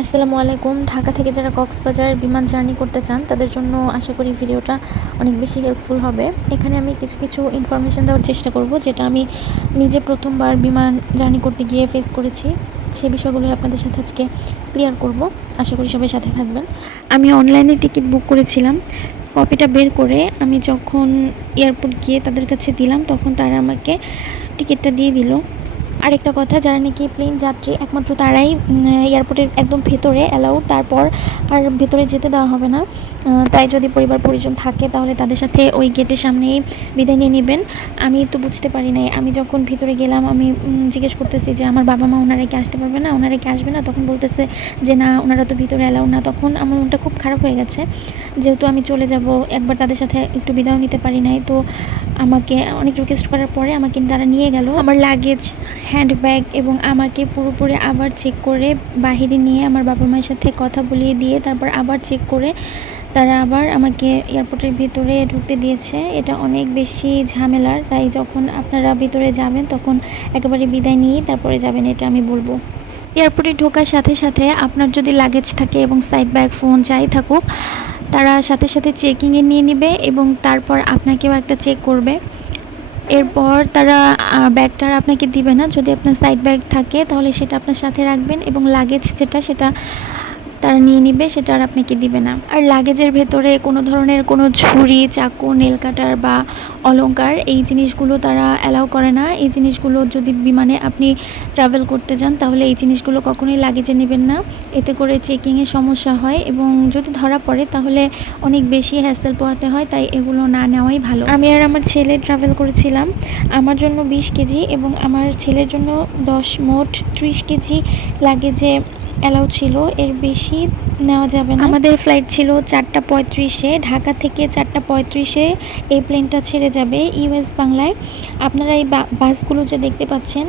আসসালামু আলাইকুম। ঢাকা থেকে যারা কক্সবাজার বিমান জার্নি করতে চান, তাদের জন্য আশা করি ভিডিওটা অনেক বেশি হেল্পফুল হবে। এখানে আমি কিছু কিছু ইনফরমেশান দেওয়ার চেষ্টা করব, যেটা আমি নিজে প্রথমবার বিমান জার্নি করতে গিয়ে ফেস করেছি। সেই বিষয়গুলো আপনাদের সাথে আজকে ক্লিয়ার করব। আশা করি সবাই সাথে থাকবেন। আমি অনলাইনে টিকিট বুক করেছিলাম। কপিটা বের করে আমি যখন এয়ারপোর্ট গিয়ে তাদের কাছে দিলাম, তখন তারা আমাকে টিকিটটা দিয়ে দিল। আরেকটা কথা, যারা নাকি প্লেন যাত্রী, একমাত্র তারাই এয়ারপোর্টের একদম ভেতরে অ্যালাউড তারপর আর ভেতরে যেতে দেওয়া হবে না। তাই যদি পরিবার পরিজন থাকে, তাহলে তাদের সাথে ওই গেটের সামনেই বিদায় নিয়ে নেবেন। আমি তো বুঝতে পারি নাই, আমি যখন ভিতরে গেলাম, আমি জিজ্ঞেস করতেছি যে আমার বাবা মা ওনারা কি আসতে পারবে না? ওনারা কি আসবে না? তখন বলতেছে যে না, ওনারা তো ভিতরে অ্যালাউ না। তখন আমার মনটা খুব খারাপ হয়ে গেছে। যেহেতু আমি চলে যাব, একবার তাদের সাথে একটু বিদায় নিতে পারি নাই। তো আমাকে, অনেক রিকোয়েস্ট করার পরে আমাকে তারা নিয়ে গেল। আমার লাগেজ হ্যান্ড ব্যাগ এবং আমাকে পুরোপুরি আবার চেক করে বাহিরে নিয়ে আমার বাবা মায়ের সাথে কথা বলিয়ে দিয়ে তারপর আবার চেক করে তারা আবার আমাকে এয়ারপোর্টের ভিতরে ঢুকতে দিয়েছে। এটা অনেক বেশি ঝামেলার, তাই যখন আপনারা ভিতরে যাবেন তখন একেবারে বিদায় নিয়ে তারপরে যাবেন, এটা আমি বলব। এয়ারপোর্টে ঢোকার সাথে সাথে আপনার যদি লাগেজ থাকে এবং সাইড ব্যাগ ফোন যাই থাকুক তারা সাথে সাথে চেকিংয়ে নিয়ে নেবে এবং তারপর আপনাকেও একটা চেক করবে। এরপর তারা ব্যাগটা আর আপনাকে দিবে না। যদি আপনার সাইড ব্যাগ থাকে, তাহলে সেটা আপনার সাথে রাখবেন এবং লাগেজ যেটা, সেটা তারা নিয়ে নিবে, সেটা আর আপনাকে দিবে না। আর লাগেজের ভেতরে কোনো ধরনের কোনো ছুরি, চাকু নেল কাটার বা অলঙ্কার এই জিনিসগুলো তারা অ্যালাউ করে না। এই জিনিসগুলো যদি বিমানে আপনি ট্রাভেল করতে যান, তাহলে এই জিনিসগুলো কখনোই লাগেজে নেবেন না। এতে করে চেকিংয়ে সমস্যা হয় এবং যদি ধরা পড়ে, তাহলে অনেক বেশি হ্যাসেল পোহাতে হয়, তাই এগুলো না নেওয়াই ভালো। আমি আর আমার ছেলে ট্রাভেল করেছিলাম। আমার জন্য বিশ কেজি এবং আমার ছেলের জন্য দশ মোট ত্রিশ কেজি লাগেজে অ্যালাউ ছিল, এর বেশি নেওয়া যাবে না। আমাদের ফ্লাইট ছিল চারটা পঁয়ত্রিশে, ঢাকা থেকে চারটা পঁয়ত্রিশে এই প্লেনটা ছেড়ে যাবে ইউএস বাংলায়। আপনারা এই বাসগুলো যে দেখতে পাচ্ছেন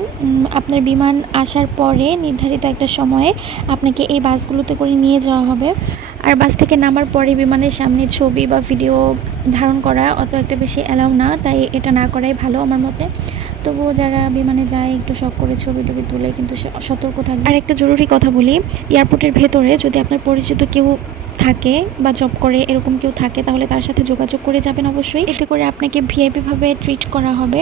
আপনার বিমান আসার পরে নির্ধারিত একটা সময়ে আপনাকে এই বাসগুলোতে করে নিয়ে যাওয়া হবে। আর বাস থেকে নামার পরে বিমানের সামনে ছবি বা ভিডিও ধারণ করা অত একটা বেশি অ্যালাউ না, তাই এটা না করাই ভালো আমার মতে। তবুও যারা বিমানে যায়, একটু শখ করে ছবি টবি তুলে কিন্তু সতর্ক থাকবে। আর একটা জরুরি কথা বলি, এয়ারপোর্টের ভেতরে যদি আপনার পরিচিত কেউ থাকে বা জব করে, এরকম কেউ থাকে, তাহলে তার সাথে যোগাযোগ করে যাবেন অবশ্যই। এতে করে আপনাকে ভিআইপিভাবে ট্রিট করা হবে।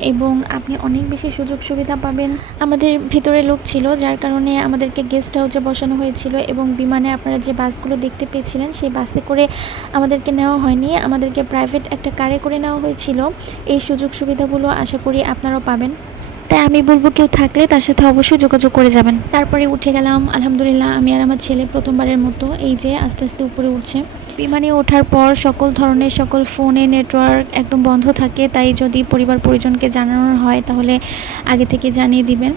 এবং আপনি অনেক বেশি সুযোগ সুবিধা পাবেন। আমাদের ভিতরে লোক ছিল, যার কারণে আমাদেরকে গেস্ট হাউসে বসানো হয়েছিল এবং বিমানে আপনারা যে বাসগুলো দেখতে পেয়েছিলেন, সেই বাসে করে আমাদেরকে নেওয়া হয়নি। আমাদেরকে প্রাইভেট একটা কারে করে নেওয়া হয়েছিল। এই সুযোগ সুবিধাগুলো আশা করি আপনারাও পাবেন। তাই আমি বলব কেউ থাকলে তার সাথে অবশ্যই যোগাযোগ করে যাবেন। তারপরে উঠে গেলাম, আলহামদুলিল্লাহ, আমি আর আমার ছেলে প্রথমবারের মতো। এই যে আস্তে আস্তে উপরে উঠছে। বিমানে ওঠার পর সকল ধরনের সকল ফোনে নেটওয়ার্ক একদম বন্ধ থাকে, তাই যদি পরিবার পরিজনকে জানানোর হয় তাহলে আগে থেকে জানিয়ে দিবেন।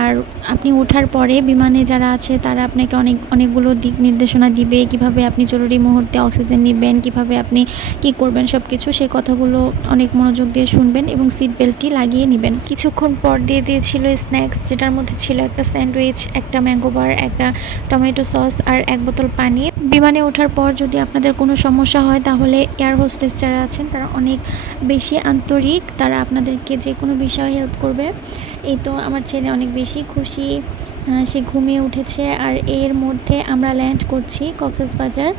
আর আপনি ওঠার পরে বিমানে যারা আছে তারা আপনাকে অনেক, অনেকগুলো দিক নির্দেশনা দিবে, কীভাবে আপনি জরুরি মুহূর্তে অক্সিজেন নেবেন, কীভাবে আপনি কি করবেন সব কিছু সেই কথাগুলো অনেক মনোযোগ দিয়ে শুনবেন এবং সিট বেল্টটি লাগিয়ে নেবেন। কিছুক্ষণ পর দিয়ে দিয়েছিল স্ন্যাক্স যেটার মধ্যে ছিল একটা স্যান্ডউইচ একটা ম্যাঙ্গো বার একটা টমেটো সস আর এক বোতল পানি। বিমানে ওঠার পর যদি আপনাদের কোনো সমস্যা হয়, তাহলে এয়ার হোস্টেস যারা আছেন, তারা অনেক বেশি আন্তরিক, তারা আপনাদেরকে যে কোনো বিষয়ে হেল্প করবে। এই তো আমার ছেলে অনেক বেশি খুশি সে ঘুমিয়ে উঠেছে। আর এর মধ্যে আমরা ল্যান্ড করছি কক্সেস বাজার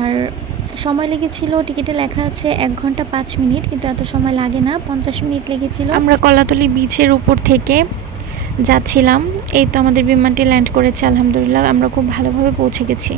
আর সময় লেগেছিল, টিকিটে লেখা আছে এক ঘণ্টা পাঁচ মিনিট, কিন্তু এত সময় লাগে না, পঞ্চাশ মিনিট লেগেছিল। আমরা কলাতলি বিচের উপর থেকে যাচ্ছিলাম। এই তো আমাদের বিমানটি ল্যান্ড করেছে, আলহামদুলিল্লাহ, আমরা খুব ভালোভাবে পৌঁছে গেছি।